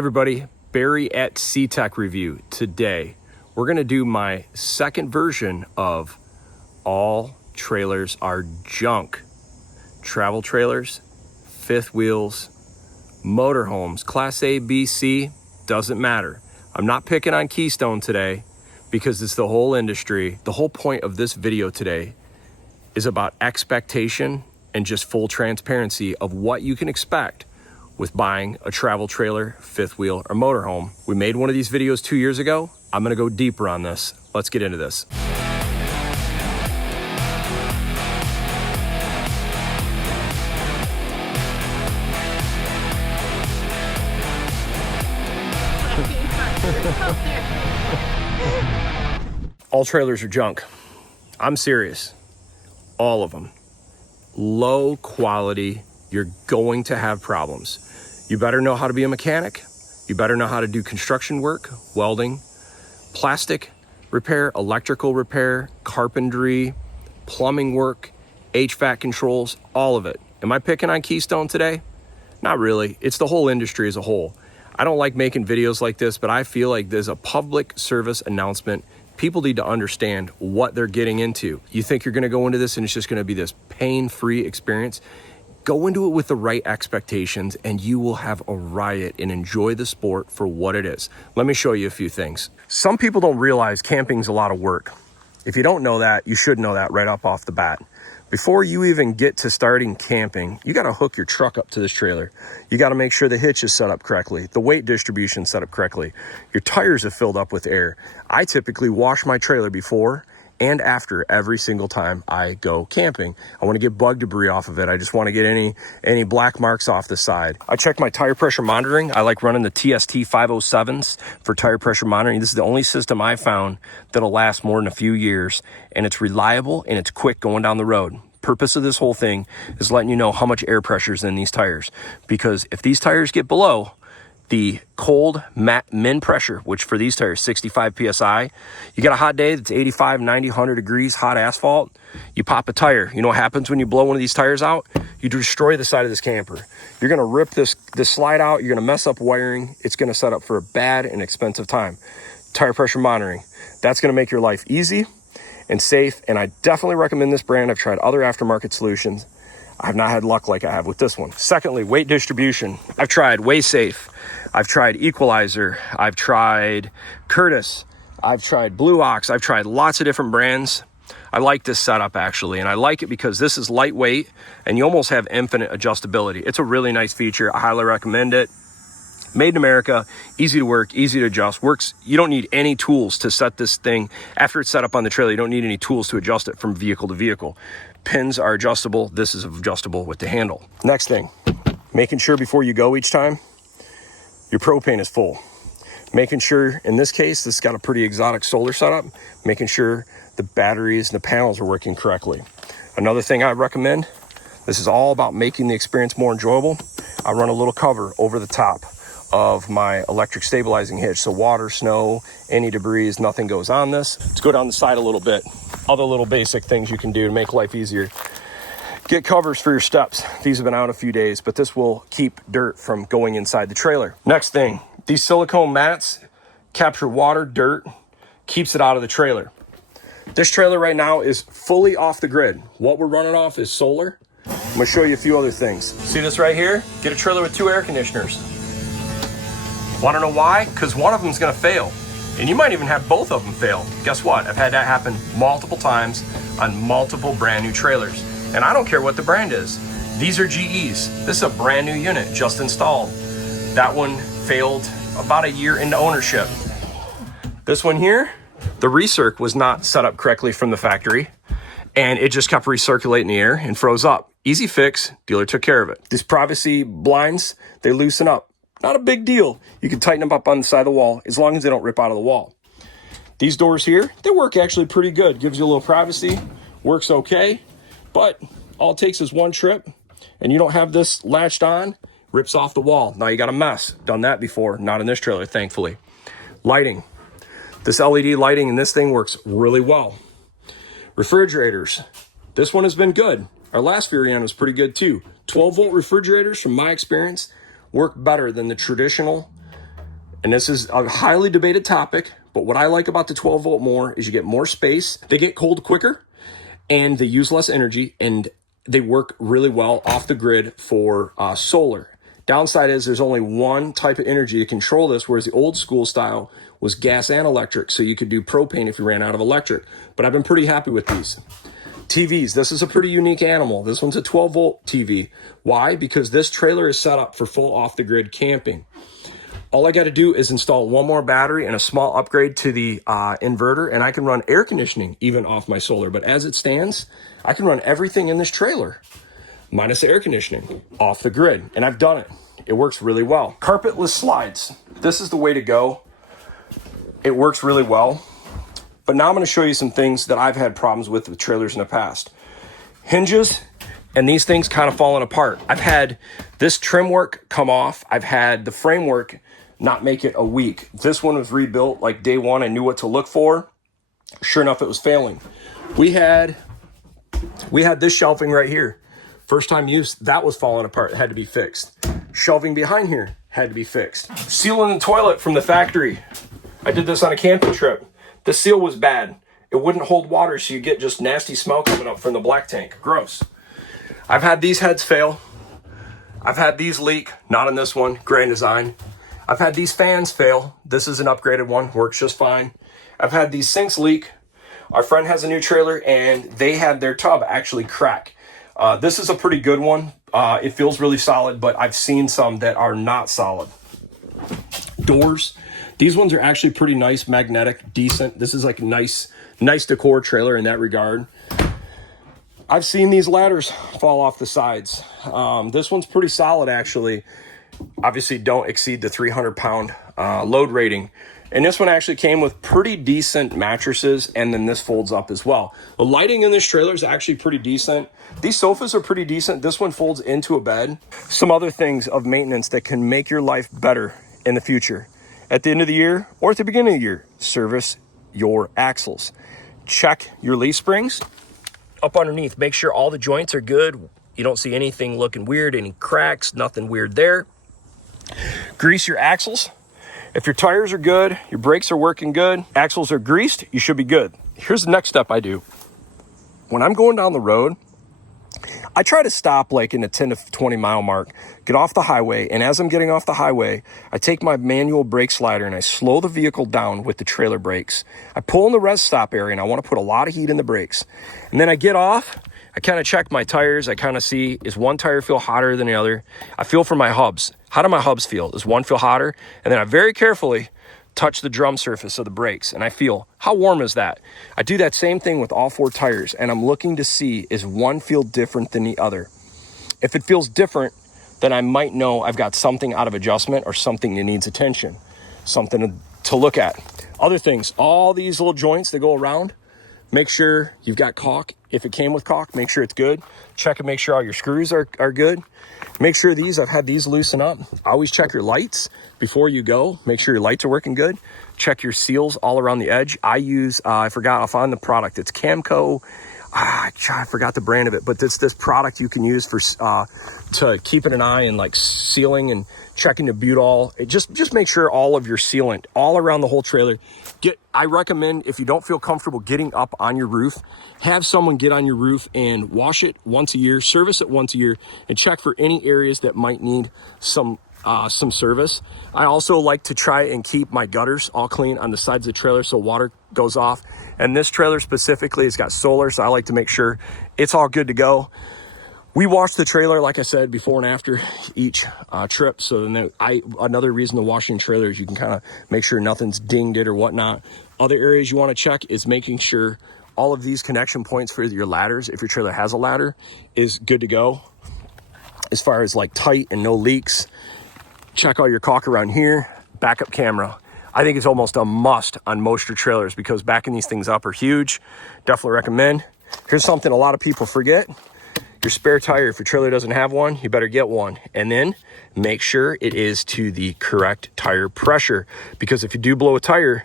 Everybody, Barry at CTech-review. Today, we're gonna do my second version of all trailers are junk. Travel trailers, fifth wheels, motorhomes, Class A, B, C, doesn't matter. I'm not picking on Keystone today because it's the whole industry. The whole point of this video today is about expectation and just full transparency of what you can expect with buying a travel trailer, fifth wheel, or motorhome. We made one of these videos 2 years ago. I'm gonna go deeper on this. Let's get into this. All trailers are junk. I'm serious. All of them. Low quality. You're going to have problems. You better know how to be a mechanic. You better know how to do construction work, welding, plastic repair, electrical repair, carpentry, plumbing work, HVAC controls, all of it. Am I picking on Keystone today? Not really. It's the whole industry as a whole. I don't like making videos like this, but I feel like there's a public service announcement. People need to understand what they're getting into. You think you're gonna go into this and it's just gonna be this pain-free experience? Go into it with the right expectations and you will have a riot and enjoy the sport for what it is. Let me show you a few things. Some people don't realize camping's a lot of work. If you don't know that, you should know that right off the bat. Before you even get to starting camping, you gotta hook your truck up to this trailer. You gotta make sure the hitch is set up correctly, the weight distribution set up correctly, your tires are filled up with air. I typically wash my trailer before and after every single time I go camping. I wanna get bug debris off of it. I just wanna get any black marks off the side. I check my tire pressure monitoring. I like running the TST 507s for tire pressure monitoring. This is the only system I found that'll last more than a few years, and it's reliable and it's quick going down the road. Purpose of this whole thing is letting you know how much air pressure is in these tires, because if these tires get below the cold min pressure, which for these tires 65 psi, you got a hot day that's 85, 90, 100 degrees, hot asphalt, you pop a tire. You know what happens when you blow one of these tires out? You destroy the side of this camper. You're gonna rip this slide out, you're gonna mess up wiring, it's gonna set up for a bad and expensive time. Tire pressure monitoring, that's gonna make your life easy and safe, and I definitely recommend this brand. I've tried other aftermarket solutions. I've not had luck like I have with this one. Secondly, weight distribution. I've tried WaySafe, I've tried Equalizer, I've tried Curtis, I've tried Blue Ox, I've tried lots of different brands. I like this setup actually, and I like it because this is lightweight and you almost have infinite adjustability. It's a really nice feature. I highly recommend it. Made in America, easy to work, easy to adjust, works. You don't need any tools to set this thing. After it's set up on the trailer, you don't need any tools to adjust it from vehicle to vehicle. Pins are adjustable. This is adjustable with the handle. Next thing, making sure before you go each time, your propane is full. Making sure, in this case, this has got a pretty exotic solar setup, making sure the batteries and the panels are working correctly. Another thing I recommend, this is all about making the experience more enjoyable. I run a little cover over the top of my electric stabilizing hitch, so water, snow, any debris, nothing goes on this. Let's go down the side a little bit. Other little basic things you can do to make life easier. Get covers for your steps. These have been out a few days, but this will keep dirt from going inside the trailer. Next thing, these silicone mats capture water, dirt, keeps it out of the trailer. This trailer right now is fully off the grid. What we're running off is solar. I'm gonna show you a few other things. See this right here? Get a trailer with 2 air conditioners. Want to know why? Because one of them is going to fail. And you might even have both of them fail. Guess what? I've had that happen multiple times on multiple brand new trailers. And I don't care what the brand is. These are GEs. This is a brand new unit, just installed. That one failed about a year into ownership. This one here, the recirc was not set up correctly from the factory, and it just kept recirculating the air and froze up. Easy fix, dealer took care of it. These privacy blinds, they loosen up. Not a big deal. You can tighten them up on the side of the wall as long as they don't rip out of the wall. These doors here, they work actually pretty good. Gives you a little privacy, works okay, but all it takes is one trip and you don't have this latched on, rips off the wall. Now you got a mess. Done that before, not in this trailer, thankfully. Lighting. This LED lighting in this thing works really well. Refrigerators. This one has been good. Our last Furrion was pretty good too. 12-volt refrigerators, from my experience, work better than the traditional And this is a highly debated topic, but what I like about the 12 volt more is you get more space. They get cold quicker and they use less energy, and they work really well off the grid for solar. Downside is there's only one type of energy to control this, whereas the old school style was gas and electric. So you could do propane if you ran out of electric, but I've been pretty happy with these. TVs, this is a pretty unique animal. This one's a 12 volt TV. Why? Because this trailer is set up for full off the grid camping. All I got to do is install one more battery and a small upgrade to the inverter, and I can run air conditioning even off my solar. But as it stands, I can run everything in this trailer, minus the air conditioning, off the grid. And I've done it. It works really well. Carpetless slides. This is the way to go. It works really well. But now I'm going to show you some things that I've had problems with trailers in the past. Hinges and these things kind of falling apart. I've had this trim work come off. I've had the framework not make it a week. This one was rebuilt like day one. I knew what to look for. Sure enough, it was failing. We had this shelving right here. First time use, that was falling apart. It had to be fixed. Shelving behind here had to be fixed. Seal in the toilet from the factory. I did this on a camping trip. The seal was bad. It wouldn't hold water, so you get just nasty smell coming up from the black tank. Gross. I've had these heads fail. I've had these leak. Not on this one. Grand design. I've had these fans fail. This is an upgraded one. Works just fine. I've had these sinks leak. Our friend has a new trailer, and they had their tub actually crack. This is a pretty good one. It feels really solid, but I've seen some that are not solid. Doors. These ones are actually pretty nice, magnetic, decent. This is like a nice decor trailer in that regard. I've seen these ladders fall off the sides. This one's pretty solid, actually. Obviously, don't exceed the 300-pound load rating. And this one actually came with pretty decent mattresses, and then this folds up as well. The lighting in this trailer is actually pretty decent. These sofas are pretty decent. This one folds into a bed. Some other things of maintenance that can make your life better in the future. At the end of the year or at the beginning of the year, service your axles. Check your leaf springs up underneath. Make sure all the joints are good. You don't see anything looking weird, any cracks, nothing weird there. Grease your axles. If your tires are good, your brakes are working good, axles are greased, you should be good. Here's the next step I do. When I'm going down the road, I try to stop like in the 10 to 20 mile mark, get off the highway, and as I'm getting off the highway, I take my manual brake slider and I slow the vehicle down with the trailer brakes. I pull in the rest stop area and I want to put a lot of heat in the brakes. And then I get off, I kind of check my tires, I kind of see, is one tire feel hotter than the other? I feel for my hubs. How do my hubs feel? Does one feel hotter? And then I very carefully touch the drum surface of the brakes and I feel, how warm is that? I do that same thing with all four tires, and I'm looking to see, is one feel different than the other? If it feels different, then I might know I've got something out of adjustment or something that needs attention, something to look at. Other things, all these little joints that go around, make sure you've got caulk. If it came with caulk, make sure it's good. Check and make sure all your screws are good. Make sure I've had these loosen up. Always check your lights before you go. Make sure your lights are working good. Check your seals all around the edge. I use, I'll find the product. It's Camco. I forgot the brand of it, but it's this product you can use for to keeping an eye and like sealing and checking the butol. Just make sure all of your sealant all around the whole trailer. I recommend, if you don't feel comfortable getting up on your roof, have someone get on your roof and wash it once a year, service it once a year, and check for any areas that might need some service. I also like to try and keep my gutters all clean on the sides of the trailer so water goes off. And this trailer specifically has got solar, so I like to make sure it's all good to go. We wash the trailer, like I said, before and after each trip. So then another reason to washing trailers, you can kind of make sure nothing's dinged it or whatnot. Other areas you want to check is making sure all of these connection points for your ladders, if your trailer has a ladder, is good to go. As far as like tight and no leaks. Check all your caulk around here. Backup camera. I think it's almost a must on most of your trailers because backing these things up are huge. Definitely recommend. Here's something a lot of people forget. Your spare tire, if your trailer doesn't have one, you better get one. And then make sure it is to the correct tire pressure, because if you do blow a tire,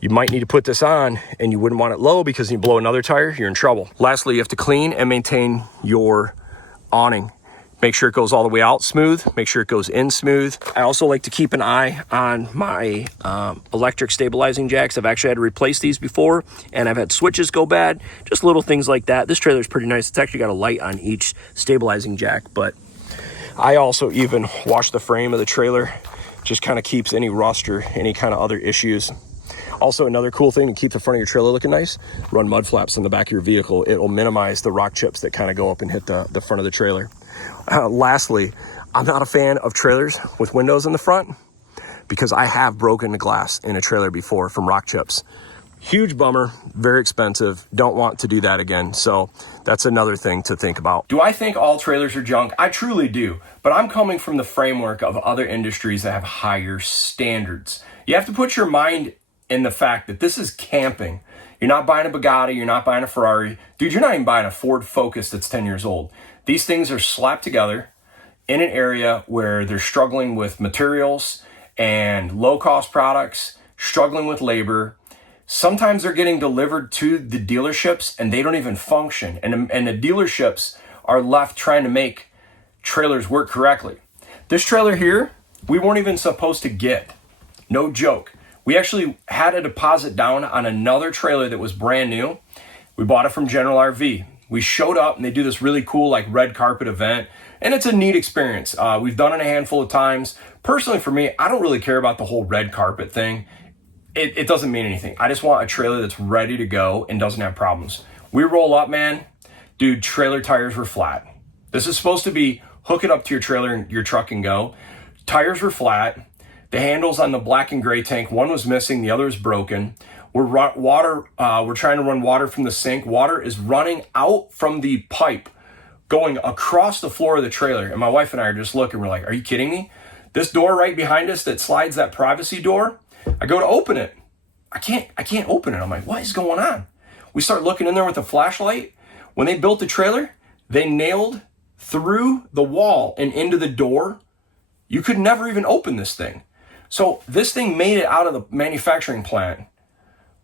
you might need to put this on and you wouldn't want it low, because you blow another tire, you're in trouble. Lastly, you have to clean and maintain your awning. Make sure it goes all the way out smooth. Make sure it goes in smooth. I also like to keep an eye on my electric stabilizing jacks. I've actually had to replace these before, and I've had switches go bad. Just little things like that. This trailer is pretty nice. It's actually got a light on each stabilizing jack, but I also even wash the frame of the trailer. Just kind of keeps any rust or any kind of other issues. Also, another cool thing to keep the front of your trailer looking nice, run mud flaps in the back of your vehicle. It will minimize the rock chips that kind of go up and hit the front of the trailer. Lastly, I'm not a fan of trailers with windows in the front because I have broken the glass in a trailer before from rock chips. Huge bummer, very expensive. Don't want to do that again. So that's another thing to think about. Do I think all trailers are junk? I truly do, but I'm coming from the framework of other industries that have higher standards. You have to put your mind in the fact that this is camping. You're not buying a Bugatti, you're not buying a Ferrari. Dude, you're not even buying a Ford Focus that's 10 years old. These things are slapped together in an area where they're struggling with materials and low-cost products, struggling with labor. Sometimes they're getting delivered to the dealerships and they don't even function. And the dealerships are left trying to make trailers work correctly. This trailer here, we weren't even supposed to get. No joke. We actually had a deposit down on another trailer that was brand new. We bought it from General RV. We showed up and they do this really cool like red carpet event, and it's a neat experience. We've done it a handful of times. Personally for me, I don't really care about the whole red carpet thing. It doesn't mean anything. I just want a trailer that's ready to go and doesn't have problems. We roll up, man. Dude, trailer tires were flat. This is supposed to be hook it up to your trailer and your truck and go. Tires were flat. The handles on the black and gray tank, one was missing, the other is broken. We're trying to run water from the sink. Water is running out from the pipe, going across the floor of the trailer. And my wife and I are just looking, we're like, are you kidding me? This door right behind us that slides, that privacy door, I go to open it. I can't open it. I'm like, what is going on? We start looking in there with a flashlight. When they built the trailer, they nailed through the wall and into the door. You could never even open this thing. So this thing made it out of the manufacturing plant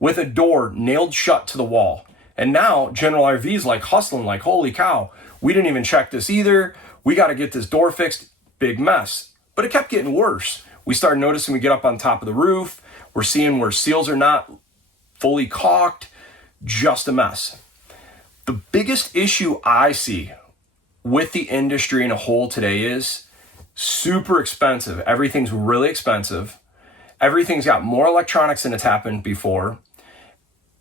with a door nailed shut to the wall. And now General RV is like hustling, like, holy cow, we didn't even check this either. We got to get this door fixed. Big mess. But it kept getting worse. We started noticing we get up on top of the roof. We're seeing where seals are not fully caulked. Just a mess. The biggest issue I see with the industry in a whole today is super expensive. Everything's really expensive. Everything's got more electronics than it's happened before.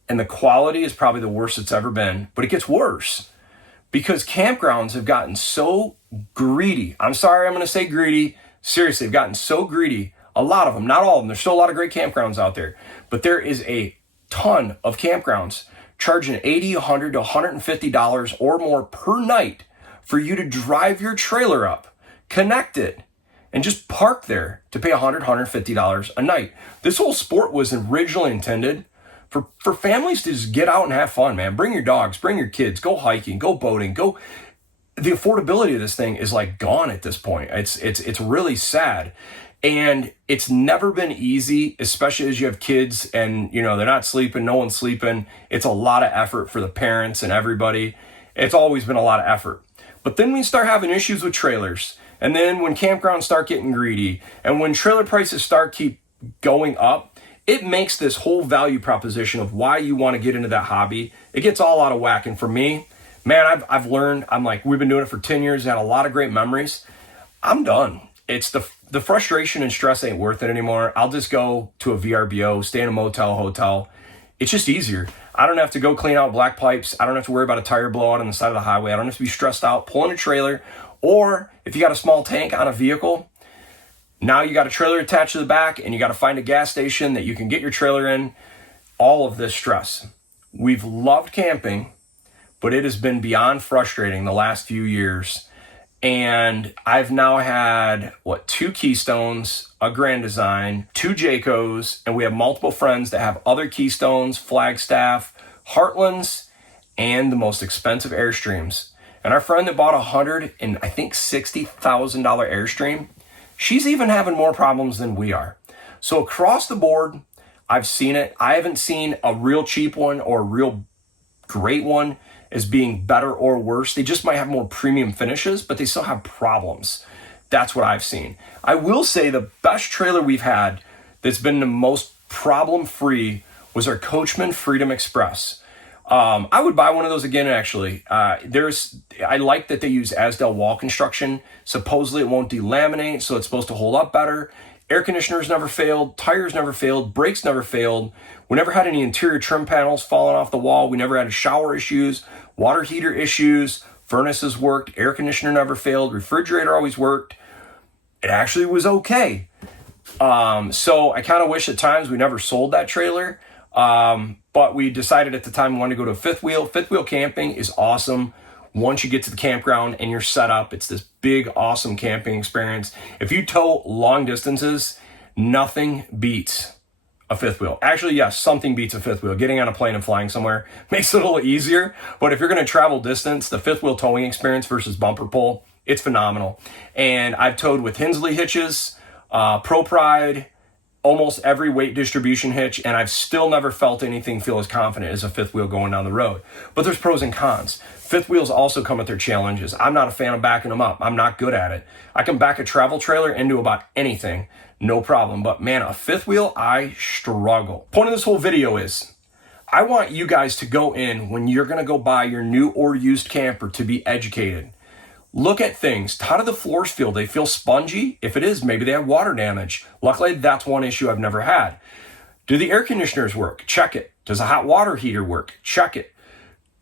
And the quality is probably the worst it's ever been. But it gets worse because campgrounds have gotten so greedy. I'm sorry, I'm going to say greedy. Seriously, they've gotten so greedy. A lot of them, not all of them. There's still a lot of great campgrounds out there. But there is a ton of campgrounds charging $80, $100 to $150 or more per night for you to drive your trailer up, connect it, and just park there to pay $100, $150 a night. This whole sport was originally intended for families to just get out and have fun, man. Bring your dogs, bring your kids, go hiking, go boating, go. The affordability of this thing is like gone at this point. It's really sad. And it's never been easy, especially as you have kids and, you know, they're not sleeping, no one's sleeping. It's a lot of effort for the parents and everybody. It's always been a lot of effort. But then we start having issues with trailers. And then when campgrounds start getting greedy and when trailer prices keep going up, it makes this whole value proposition of why you want to get into that hobby. It gets all out of whack. And for me, man, I've learned, we've been doing it for 10 years, had a lot of great memories. I'm done. It's the frustration and stress ain't worth it anymore. I'll just go to a VRBO, stay in a motel, hotel. It's just easier. I don't have to go clean out black pipes. I don't have to worry about a tire blowout on the side of the highway. I don't have to be stressed out pulling a trailer. Or if you got a small tank on a vehicle, now you got a trailer attached to the back and you got to find a gas station that you can get your trailer in. All of this stress. We've loved camping, but it has been beyond frustrating the last few years. And I've now had, 2 Keystones, a Grand Design, 2 Jaycos, and we have multiple friends that have other Keystones, Flagstaff, Heartlands, and the most expensive Airstreams. And our friend that bought $160,000 Airstream, she's even having more problems than we are. So across the board, I've seen it. I haven't seen a real cheap one or a real great one as being better or worse. They just might have more premium finishes, but they still have problems. That's what I've seen. I will say the best trailer we've had that's been the most problem-free was our Coachman Freedom Express. I would buy one of those again, actually. I like that they use Asdel wall construction. Supposedly it won't delaminate, so it's supposed to hold up better. Air conditioners never failed, tires never failed, brakes never failed. We never had any interior trim panels falling off the wall. We never had shower issues, water heater issues, furnaces worked, air conditioner never failed, refrigerator always worked. It actually was okay. So I kind of wish at times we never sold that trailer. But we decided at the time we wanted to go to a fifth wheel. Fifth wheel camping is awesome. Once you get to the campground and you're set up, it's this big, awesome camping experience. If you tow long distances, nothing beats a fifth wheel. Actually, yes, something beats a fifth wheel. Getting on a plane and flying somewhere makes it a little easier. But if you're going to travel distance, the fifth wheel towing experience versus bumper pull, it's phenomenal. And I've towed with Hensley hitches, Pro Pride, almost every weight distribution hitch, and I've still never felt anything feel as confident as a fifth wheel going down the road. But there's pros and cons. Fifth wheels also come with their challenges. I'm not a fan of backing them up. I'm not good at it. I can back a travel trailer into about anything, no problem. But man, a fifth wheel, I struggle. Point of this whole video is, I want you guys to go in when you're gonna go buy your new or used camper to be educated. Look at things. How do the floors feel? They feel spongy? If it is, maybe they have water damage. Luckily, that's one issue I've never had. Do the air conditioners work? Check it. Does a hot water heater work? Check it.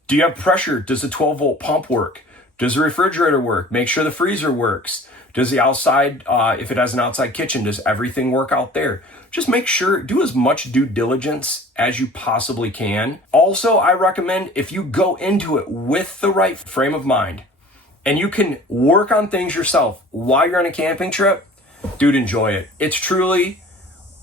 Do you have pressure? Does the 12-volt pump work? Does the refrigerator work? Make sure the freezer works. Does the outside, if it has an outside kitchen, does everything work out there? Just make sure, do as much due diligence as you possibly can. Also, I recommend if you go into it with the right frame of mind, and you can work on things yourself while you're on a camping trip, dude, enjoy it. It's truly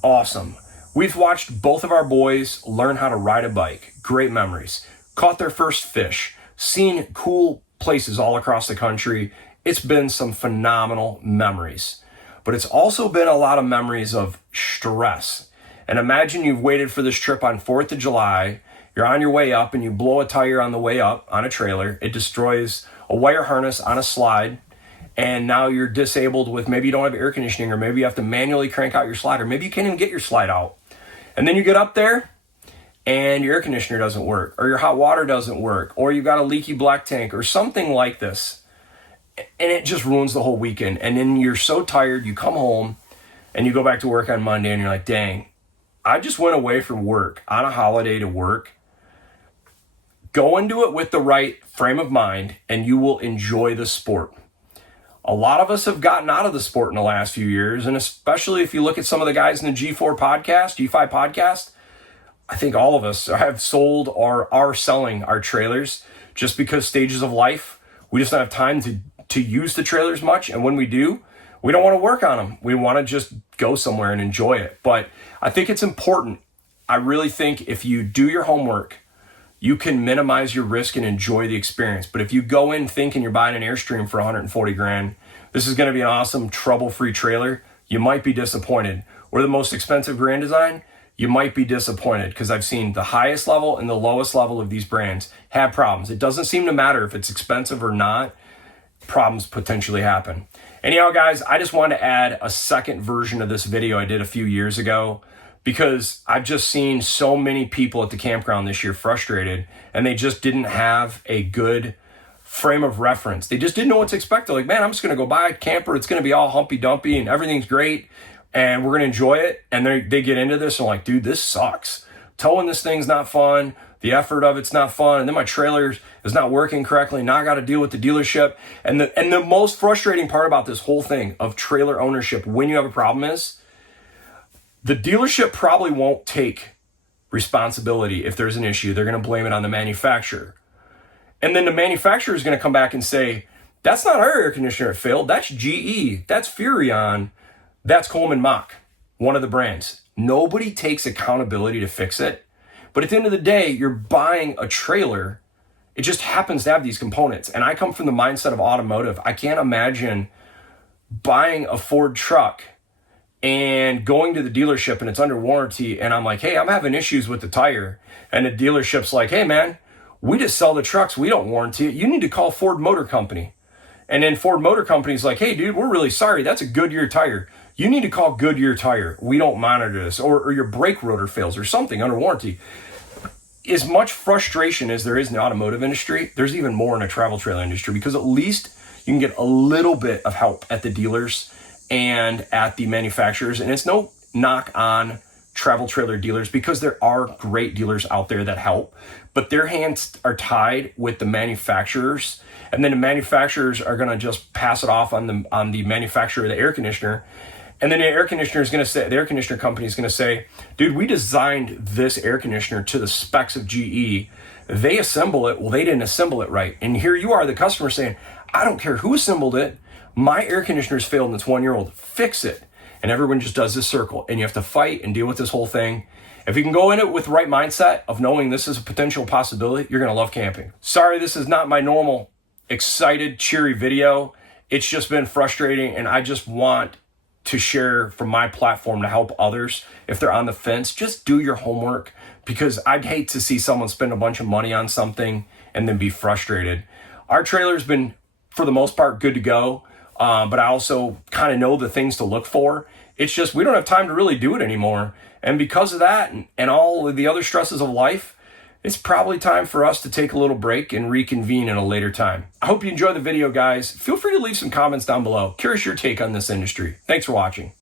awesome. We've watched both of our boys learn how to ride a bike. Great memories. Caught their first fish. Seen cool places all across the country. It's been some phenomenal memories. But it's also been a lot of memories of stress. And imagine you've waited for this trip on 4th of July. You're on your way up and you blow a tire on the way up on a trailer. It destroys a wire harness on a slide, and now you're disabled with maybe you don't have air conditioning, or maybe you have to manually crank out your slide, or maybe you can't even get your slide out. And then you get up there and your air conditioner doesn't work, or your hot water doesn't work, or you've got a leaky black tank or something like this. And it just ruins the whole weekend. And then you're so tired, you come home and you go back to work on Monday and you're like, dang, I just went away from work on a holiday to work. Go into it with the right frame of mind and you will enjoy the sport. A lot of us have gotten out of the sport in the last few years, and especially if you look at some of the guys in the G4 podcast, G5 podcast, I think all of us have sold or are selling our trailers just because stages of life, we just don't have time to use the trailers much. And when we do, we don't want to work on them. We want to just go somewhere and enjoy it. But I think it's important. I really think if you do your homework, you can minimize your risk and enjoy the experience. But if you go in thinking you're buying an Airstream for 140 grand, this is going to be an awesome trouble-free trailer, you might be disappointed. Or the most expensive Grand Design, you might be disappointed, because I've seen the highest level and the lowest level of these brands have problems. It doesn't seem to matter if it's expensive or not, problems potentially happen. Anyhow, guys, I just wanted to add a second version of this video I did a few years ago, because I've just seen so many people at the campground this year frustrated, and they just didn't have a good frame of reference. They just didn't know what to expect. They're like, man, I'm just going to go buy a camper. It's going to be all humpy dumpy and everything's great, and we're going to enjoy it. And they get into this and like, dude, this sucks. Towing this thing's not fun. The effort of it's not fun. And then my trailer is not working correctly. Now I got to deal with the dealership. And the most frustrating part about this whole thing of trailer ownership when you have a problem is, the dealership probably won't take responsibility if there's an issue. They're going to blame it on the manufacturer. And then the manufacturer is going to come back and say, that's not our air conditioner that failed. That's GE. That's Furrion. That's Coleman Mach, one of the brands. Nobody takes accountability to fix it. But at the end of the day, you're buying a trailer. It just happens to have these components. And I come from the mindset of automotive. I can't imagine buying a Ford truck and going to the dealership and it's under warranty, and I'm like, hey, I'm having issues with the tire. And the dealership's like, hey man, We just sell the trucks. We don't warranty it. You need to call Ford Motor Company. And then Ford Motor Company's like, hey, dude, we're really sorry. That's a Goodyear tire. You need to call Goodyear Tire. We don't monitor this. Or your brake rotor fails or something under warranty. As much frustration as there is in the automotive industry, there's even more in the travel trailer industry, because at least you can get a little bit of help at the dealers and at the manufacturers. And it's no knock on travel trailer dealers, because there are great dealers out there that help, but their hands are tied with the manufacturers. And then the manufacturers are going to just pass it off on the manufacturer of the air conditioner. And then the air conditioner company is going to say, dude, we designed this air conditioner to the specs of GE. They assemble it. Well, they didn't assemble it right. And here you are, the customer, saying, I don't care who assembled it. My air conditioner's failed and it's 1 year old. Fix it. And everyone just does this circle. And you have to fight and deal with this whole thing. If you can go in it with the right mindset of knowing this is a potential possibility, you're going to love camping. Sorry, this is not my normal excited, cheery video. It's just been frustrating, and I just want to share from my platform to help others. If they're on the fence, just do your homework, because I'd hate to see someone spend a bunch of money on something and then be frustrated. Our trailer's been, for the most part, good to go, but I also kind of know the things to look for. It's just we don't have time to really do it anymore. And because of that and all of the other stresses of life, it's probably time for us to take a little break and reconvene in a later time. I hope you enjoyed the video, guys. Feel free to leave some comments down below. Curious your take on this industry. Thanks for watching.